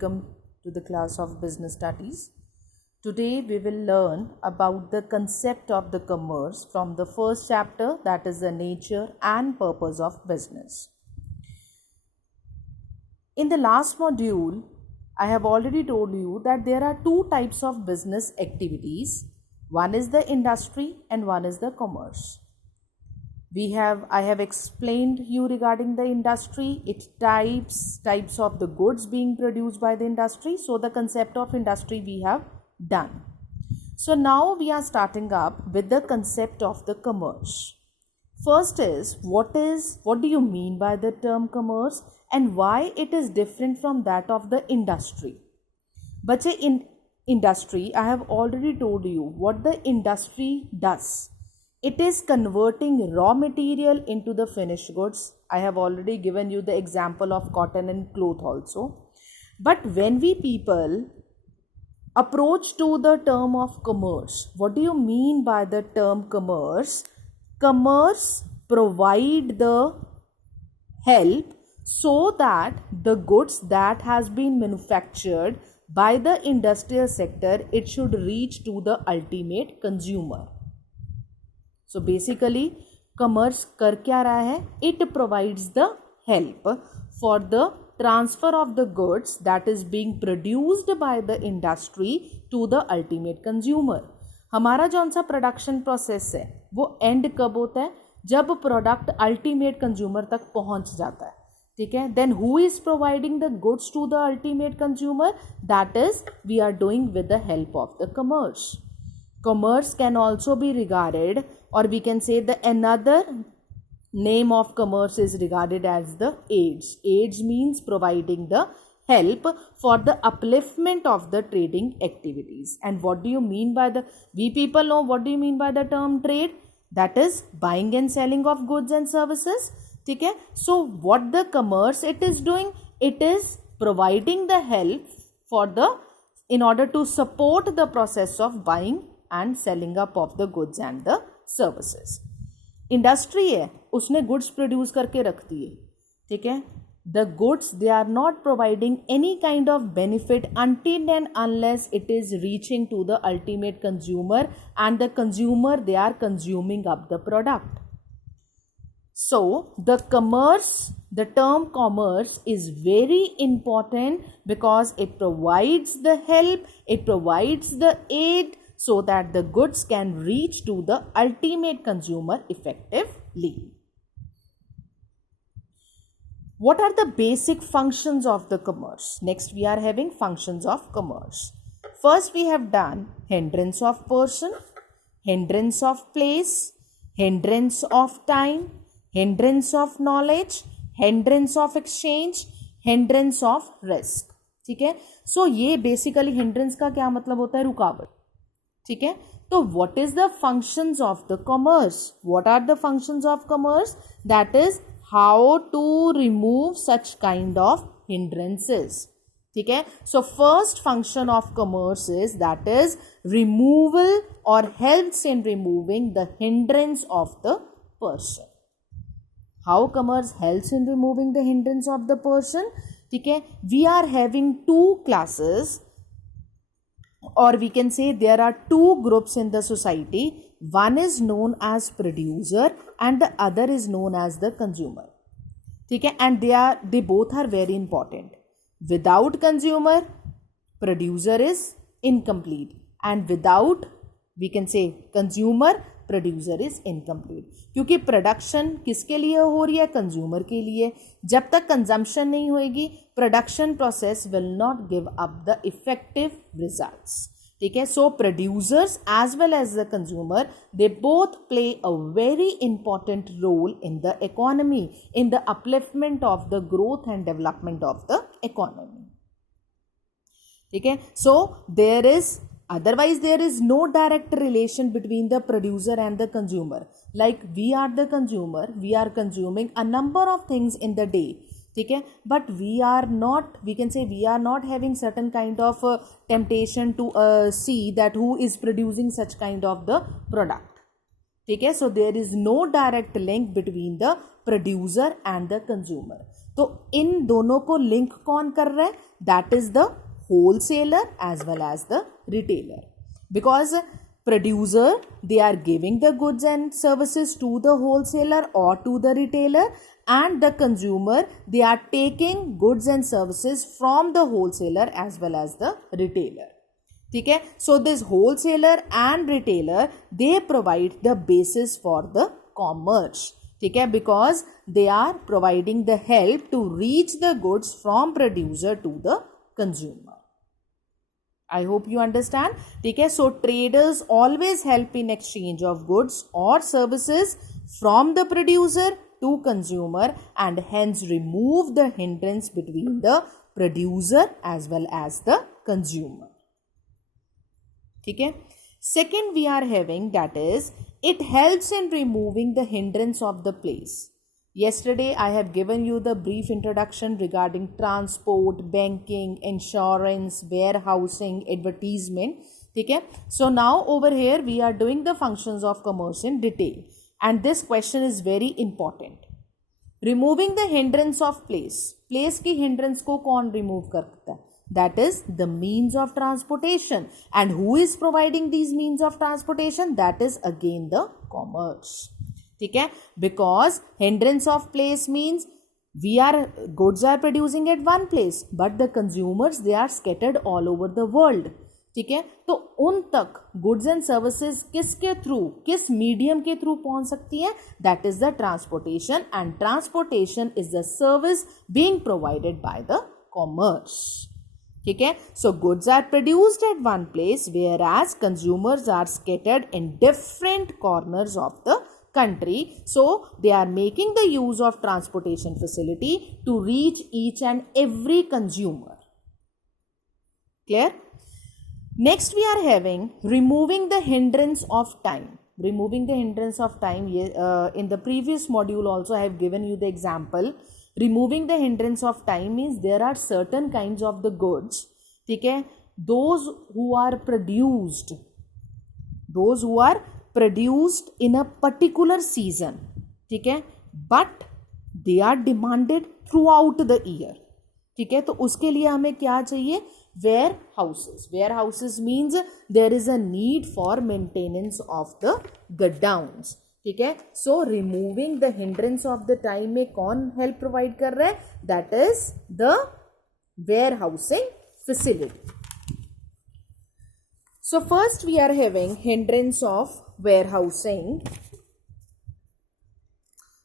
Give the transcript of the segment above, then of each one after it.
Welcome to the class of business studies. Today we will learn about the concept of the commerce from the first chapter, that is the nature and purpose of business. In the last module, I have already told you that there are two types of business activities. One is the industry and one is the commerce. I have explained you regarding the industry, its types of the goods being produced by the industry. So the concept of industry we have done. So now we are starting up with the concept of the commerce. First is what do you mean by the term commerce and why it is different from that of the industry? But in industry, I have already told you what the industry does. It is converting raw material into the finished goods. I have already given you the example of cotton and cloth also. But when we people approach to the term of commerce, what do you mean by the term commerce? Commerce provide the help so that the goods that has been manufactured by the industrial sector, it should reach to the ultimate consumer. So basically, commerce कर क्या रहा है? It provides the help for the transfer of the goods that is being produced by the industry to the ultimate consumer. हमारा जौन सा production process है वो and कब होता है? जब प्रोडक्ट अल्टीमेट कंज्यूमर तक पहुंच जाता है. ठीक है. Then who is providing the goods to the ultimate consumer? That is we are doing with the help of the commerce. Commerce can also be regarded, or we can say the another name of commerce is regarded as the aids. Aids means providing the help for the upliftment of the trading activities. And what do you mean by we people know what do you mean by the term trade? That is buying and selling of goods and services. Okay? So what the commerce it is doing? It is providing the help in order to support the process of buying and selling up of the goods and the services. Industry है, उसने goods produce करके रख दिए. ठीक है. The goods they are not providing any kind of benefit until and unless it is reaching to the ultimate consumer, and the consumer they are consuming up the product. So the term commerce is very important because it provides the help, it provides the aid so that the goods can reach to the ultimate consumer effectively. What are the basic functions of the commerce? Next we are having functions of commerce. First we have done hindrance of person, hindrance of place, hindrance of time, hindrance of knowledge, hindrance of exchange, hindrance of risk. ठीक है. सो ये basically hindrance का क्या मतलब होता है? रुकावट. ठीक है. तो what is the functions of the commerce? What are the functions of commerce? That is how to remove such kind of hindrances. ठीक है. So first function of commerce is that is removal और helps in removing the hindrance of the person. How commerce helps in removing the hindrance of the person? ठीक है. We are having two classes, or we can say there are two groups in the society. One is known as producer and the other is known as the consumer. ठीक है. And they both are very important. Without consumer, producer is incomplete, and without, we can say, consumer, producer is incomplete. क्योंकि production किसके लिए हो रही है? Consumer के लिए. जब तक कंजम्पशन नहीं होगी, production process will not give up the effective results. ठीक है. So producers as well as the consumer they both play a very important role in the economy, in the upliftment of the growth and development of the economy. ठीक है. सो otherwise there is no direct relation between the producer and the consumer. Like we are the consumer, we are consuming a number of things in the day. ठीक है. But we are not having certain kind of temptation to see that who is producing such kind of the product. ठीक है. So there is no direct link between the producer and the consumer. तो इन दोनों को link कौन कर रहा है? That is the wholesaler as well as the retailer, because producer, they are giving the goods and services to the wholesaler or to the retailer, and the consumer, they are taking goods and services from the wholesaler as well as the retailer. ठीक है, so this wholesaler and retailer, they provide the basis for the commerce. ठीक है, because they are providing the help to reach the goods from producer to the consumer. I hope you understand. ठीक है, so traders always help in exchange of goods or services from the producer to consumer and hence remove the hindrance between the producer as well as the consumer. ठीक है, second we are having, that is, it helps in removing the hindrance of the place. Yesterday I have given you the brief introduction regarding transport, banking, insurance, warehousing, advertisement. ठीक है, so now over here we are doing the functions of commerce in detail, and this question is very important. Removing the hindrance of place. Place की hindrance को कौन remove करता है? That is the means of transportation. And who is providing these means of transportation? That is again the commerce. ठीक है, because hindrance of place means goods are producing at one place but the consumers, they are scattered all over the world. ठीक है, तो उन तक goods and services किसके through, किस medium के थ्रू पहुंच सकती है? That is the transportation, and transportation is the service being provided by the commerce. ठीक है, so goods are produced at one place whereas consumers are scattered in different corners of the country, so they are making the use of transportation facility to reach each and every consumer. Clear? Next we are having removing the hindrance of time. Removing the hindrance of time, in the previous module also I have given you the example. Removing the hindrance of time means there are certain kinds of the goods, ठीक है, those who are produced in a particular season, ठीक है, but they are demanded throughout the year. ठीक है, तो उसके लिए हमें क्या चाहिए? warehouses means there is a need for maintenance of the godowns. ठीक है, so removing the hindrance of the time में कौन help provide कर रहा है? That is the warehousing facility. So first we are having hindrance of warehousing.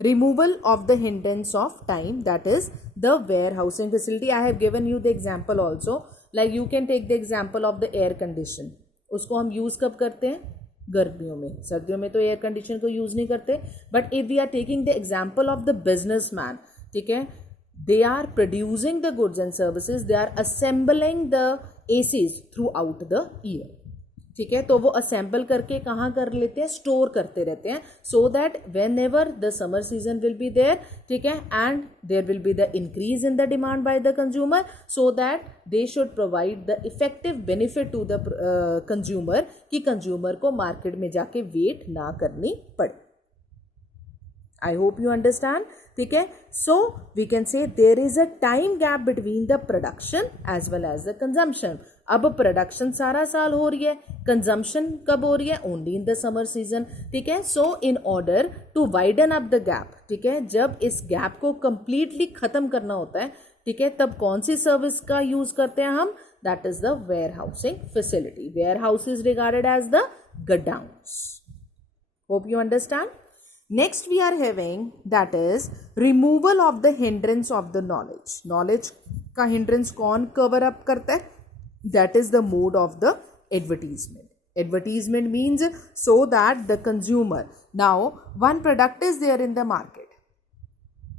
Removal of the hindrance of time, that is the warehousing facility. I have given you the example also. Like you can take the example of the air condition. उसको हम use कब करते हैं? गर्मियों में. सर्दियों में तो एयर कंडीशन को यूज़ नहीं करते. But if we are taking the example of the businessman, ठीक है, they are producing the goods and services, they are assembling the ACs throughout the year. ठीक है, तो वो असेंबल करके कहाँ कर लेते हैं? स्टोर करते रहते हैं, so that whenever the summer season will be there, ठीक है, and there will be the increase in the demand by the consumer, so that they should provide the effective benefit to the consumer, कि consumer को market में जाके wait ना करनी पड़े. I hope you understand. ठीक है, so we can say there is a time gap between the production as well as the consumption. अब प्रोडक्शन सारा साल हो रही है, कंजम्पशन कब हो रही है? Only in the summer season. ठीक है, so in order to widen up the gap, ठीक है, जब इस गैप को कंप्लीटली खत्म करना होता है, ठीक है, तब कौन सी सर्विस का यूज करते हैं हम? That is the warehousing facility. Warehouse is regarded as the godowns. Hope you understand. Next we are having, that is removal of the hindrance of the knowledge. Knowledge का hindrance कौन cover up करता है? That is the mode of the advertisement. Advertisement means so that the consumer, now one product is there in the market.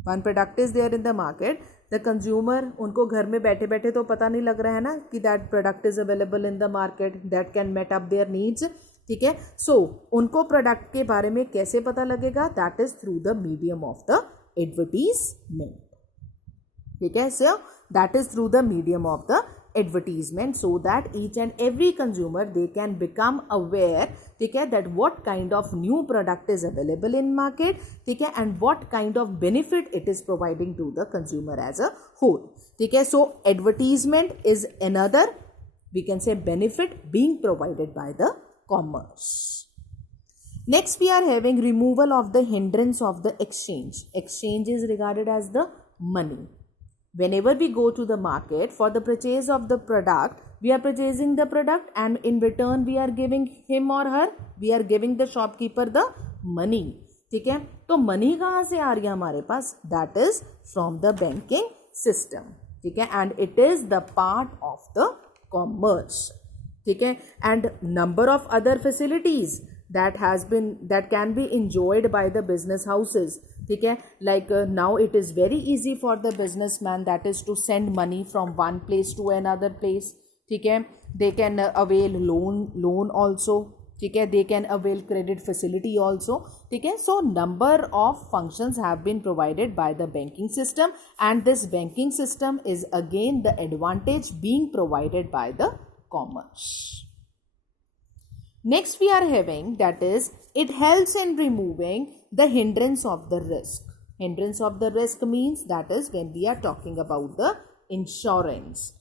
One product is there in the market. The consumer, उनको घर में बैठे बैठे तो पता नहीं लग रहा है ना कि that product is available in the market that can meet up their needs. ठीक है, सो उनको प्रोडक्ट के बारे में कैसे पता लगेगा? That is through the medium of the advertisement. ठीक है, so that is through the medium of the advertisement so that each and every consumer they can become aware, ठीक है, that what kind of new product is available in market, ठीक है, and what kind of benefit it is providing to the consumer as a whole, ठीक है. So advertisement is another, we can say, benefit being provided by the commerce. Next we are having removal of the hindrance of the exchange. Exchange is regarded as the money. Whenever we go to the market for the purchase of the product, we are purchasing the product and in return we are giving him or her, we are giving the shopkeeper the money, ठीक है. तो money कहाँ से आ रही है हमारे पास? That is from the banking system, ठीक है, and it is the part of the commerce, ठीक है. And number of other facilities that can be enjoyed by the business houses, ठीक है, like now it is very easy for the businessman, that is to send money from one place to another place, ठीक है. They can avail loan also, ठीक है, they can avail credit facility also, ठीक है. So number of functions have been provided by the banking system, and this banking system is again the advantage being provided by the commerce. Next we are having, that is, it helps in removing the hindrance of the risk. Hindrance of the risk means, that is when we are talking about the insurance.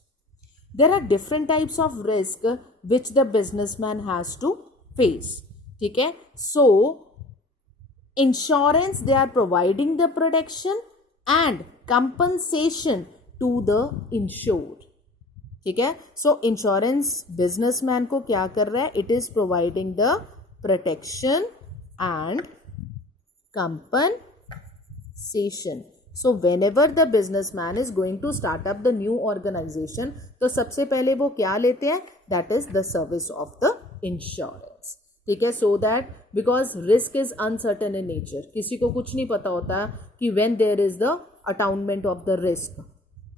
There are different types of risk which the businessman has to face, ठीक है. So insurance, they are providing the protection and compensation to the insured, ठीक है. सो insurance businessman को क्या कर रहा है? It is providing the protection and compensation. So whenever the businessman is going to start up the new organisation, तो सबसे पहले वो क्या लेते हैं? That is the service of the insurance, ठीक है. So that because risk is uncertain in nature, किसी को कुछ नहीं पता होता कि when there is the attainment of the risk,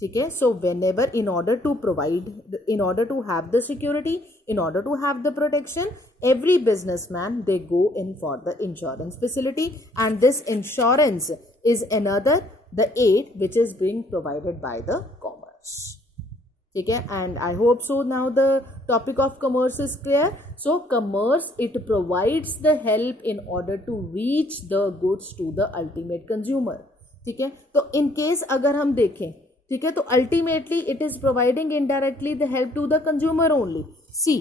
ठीक है. So whenever, in order to have the security, in order to have the protection, every businessman, they go in for the insurance facility, and this insurance is another the aid which is being provided by the commerce, ठीक है. And I hope so now the topic of commerce is clear. So commerce, it provides the help in order to reach the goods to the ultimate consumer, ठीक है. तो in case अगर हम देखें, ठीक है, तो ultimately it is providing indirectly the help to the consumer only. See,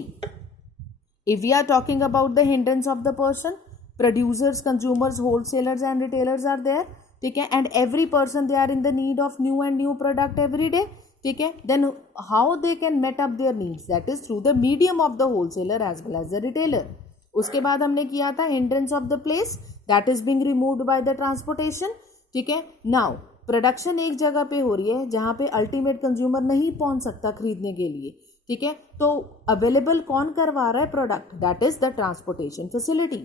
if we are talking about the hindrance of the person, producers, consumers, wholesalers and retailers are there, ठीक है, and every person they are in the need of new product every day, ठीक है. Then how they can met up their needs? That is through the medium of the wholesaler as well as the retailer. उसके बाद हमने किया था hindrance of the place, that is being removed by the transportation, ठीक है. Now production एक जगह पे हो रही है जहाँ पे अल्टीमेट कंज्यूमर नहीं पहुँच सकता खरीदने के लिए, ठीक है. तो अवेलेबल कौन करवा रहा है product? That is the transportation facility.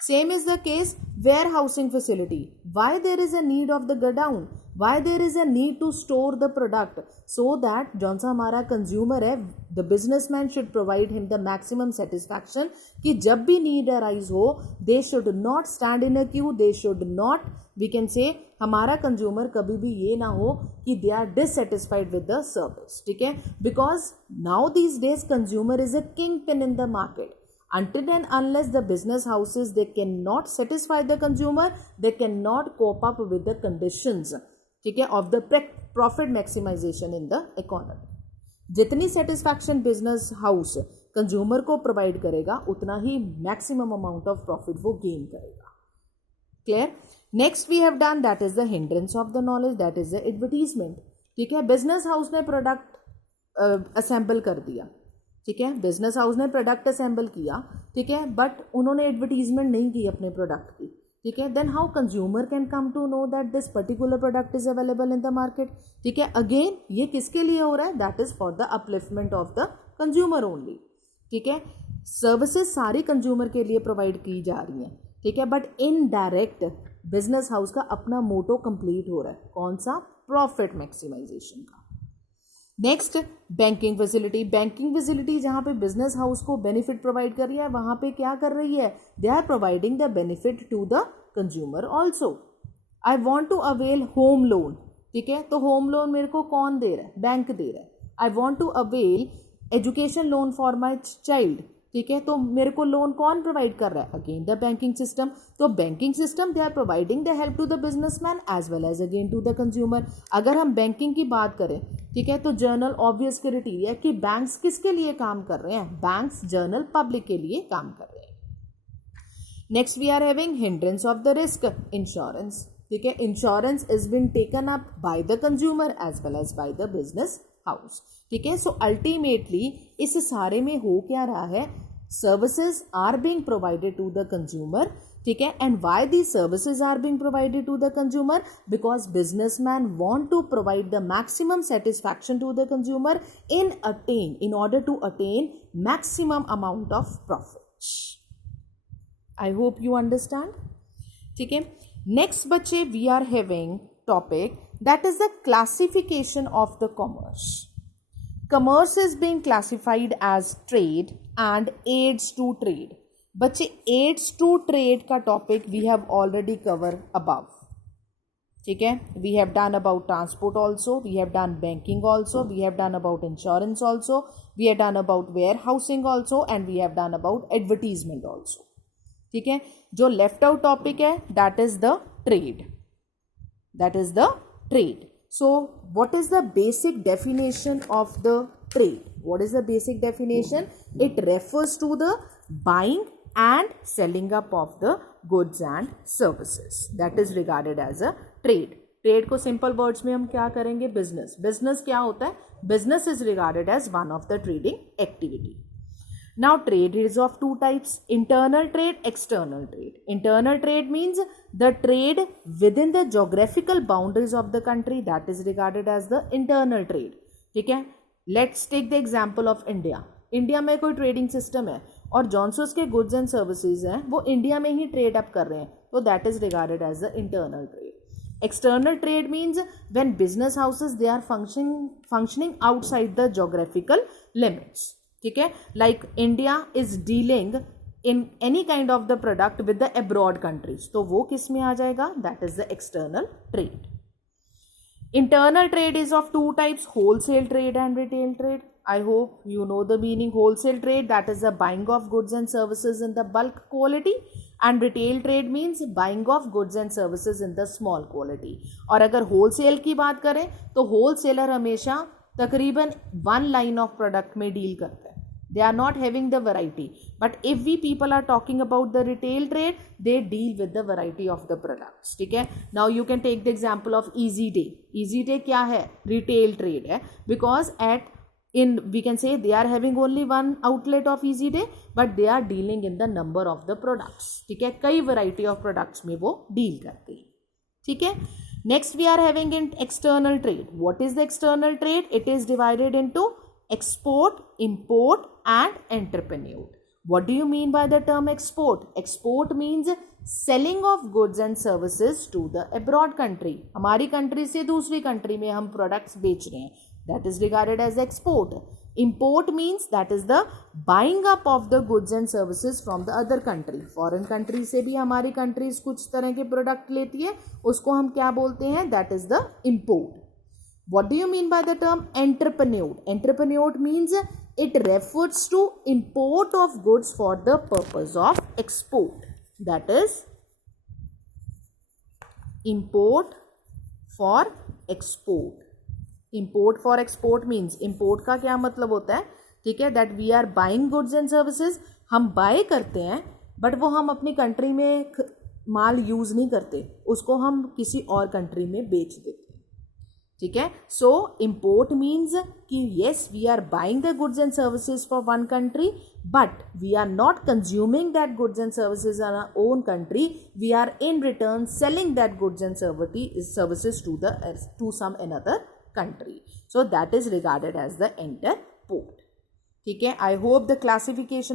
Same is the case warehousing facility. Why there is a need of the godown? Why there is a need to store the product? So that जौन सा हमारा consumer है, the businessman should provide him the maximum satisfaction कि जब भी need arise हो, they should not stand in a queue, they should not, we can say, हमारा consumer कभी भी ये ना हो कि they are dissatisfied with the service, ठीक है. Because now these days consumer is a kingpin in the market. Until and unless the business houses, they cannot satisfy the consumer, they cannot cope up with the conditions, ठीक है, of the profit maximization in the economy. जितनी satisfaction business house consumer को provide करेगा, उतना ही maximum amount of profit वो gain करेगा. Clear? Next we have done, that is the hindrance of the knowledge, that is the advertisement, ठीक है. Business house ने प्रोडक्ट असेंबल कर दिया, ठीक है, बिजनेस हाउस ने प्रोडक्ट असेंबल किया, ठीक है, बट उन्होंने एडवर्टीजमेंट नहीं की अपने प्रोडक्ट की, ठीक है. Then how consumer can come to know that this particular product is available in the market, ठीक है. अगेन ये किसके लिए हो रहा है? That is for the upliftment of the consumer only, ठीक है. सर्विसेज सारी कंज्यूमर के लिए प्रोवाइड की जा रही हैं, ठीक है, बट इनडायरेक्ट बिजनेस हाउस का अपना मोटो कंप्लीट हो रहा है. कौन सा? प्रॉफिट मैक्सिमाइजेशन का. Next, banking facility. Banking facility जहाँ पे बिजनेस हाउस को बेनिफिट प्रोवाइड कर रही है, वहाँ पे क्या कर रही है? They are providing the benefit to the consumer also. I want to avail home loan, ठीक है, तो होम लोन मेरे को कौन दे रहा है? बैंक दे रहा है. I want to avail education loan for my child, ठीक है, तो मेरे को लोन कौन प्रोवाइड कर रहा है? Again the banking system. तो banking system they are providing the help to the businessman as well as again to the consumer. अगर हम बैंकिंग की बात करें, ठीक है, तो जर्नल ऑब्वियस क्राइटेरिया कि बैंक्स किसके लिए काम कर रहे हैं? बैंक्स जर्नल पब्लिक के लिए काम कर रहे हैं. Next we are having hindrance of the risk, insurance. ठीक है, insurance is been taken up by the consumer as well as by the business house. ठीक है, सो अल्टीमेटली इस सारे में हो क्या रहा है? Services are being provided to the consumer. ठीक है, and why the services are being provided to the consumer? Because businessman want to provide the maximum satisfaction to the consumer in order to attain maximum amount of profit. I hope you understand. ठीक है, next बच्चे we are having topic that is the classification of the commerce. Commerce is being classified as trade and aids to trade. बच्चे aids to trade का topic we have already covered above. ठीक है, we have done about transport also, we have done banking also, we have done about insurance also, we have done about warehousing also, and we have done about advertisement also. ठीक है, जो left out topic है that is the trade. That is the trade. So what is the basic definition of the trade? What is the basic definition? It refers to the buying and selling up of the goods and services. That is regarded as a trade. Trade को simple words में हम क्या करेंगे? Business. Business क्या होता है? Business is regarded as one of the trading activity. Now trade is of two types: internal trade, external trade. Internal trade means the trade within the geographical boundaries of the country, that is regarded as the internal trade. ठीक है, let's take the example of India. India में कोई trading system है और Johnson's के goods and services हैं वो India में ही ट्रेड अप कर रहे हैं, तो that is regarded as the internal trade. External trade means when business houses they are functioning outside the geographical limits. ठीक है, like India is dealing in any kind of the product with the abroad countries, तो वो किस में आ जाएगा? That is the external trade. Internal trade is of two types: wholesale trade and retail trade. I hope you know the meaning. Wholesale trade that is the buying of goods and services in the bulk quality, and retail trade means buying of goods and services in the small quality. और अगर wholesale की बात करें तो wholesaler हमेशा तकरीबन one line of product में deal करते हैं. They are not having the variety. But if we people are talking about the retail trade, they deal with the variety of the products. ठीक है, now you can take the example of Easy Day. Easy Day क्या है? Retail trade है, because we can say they are having only one outlet of Easy Day, but they are dealing in the number of the products. ठीक है, कई variety of products में वो deal करते हैं. ठीक है, next we are having in external trade. What is the external trade? It is divided into export, import and entrepreneur. What do you mean by the term export? Export means selling of goods and services to the abroad country. हमारी country से दूसरी country में हम products बेच रहे हैं, that is regarded as export. Import means that is the buying up of the goods and services from the other country. Foreign country से भी हमारी कंट्रीज कुछ तरह के प्रोडक्ट लेती है, उसको हम क्या बोलते हैं? that is the import. What do you mean by the term entrepreneur? Entrepreneur means it refers to import of goods for the purpose of export. That is import for export. Import for export means import का क्या मतलब होता है? ठीक है, that we are buying goods and services. हम buy करते हैं बट वो हम अपनी कंट्री में माल यूज़ नहीं करते, उसको हम किसी और कंट्री में बेच देते हैं. ठीक है, सो इम्पोर्ट मीन्स कि yes we are buying the goods and services for one country, but we are not consuming that goods and services in our own country. We are in return selling that goods and services to some another country. So that is regarded as the interport. ठीक है, I hope the classification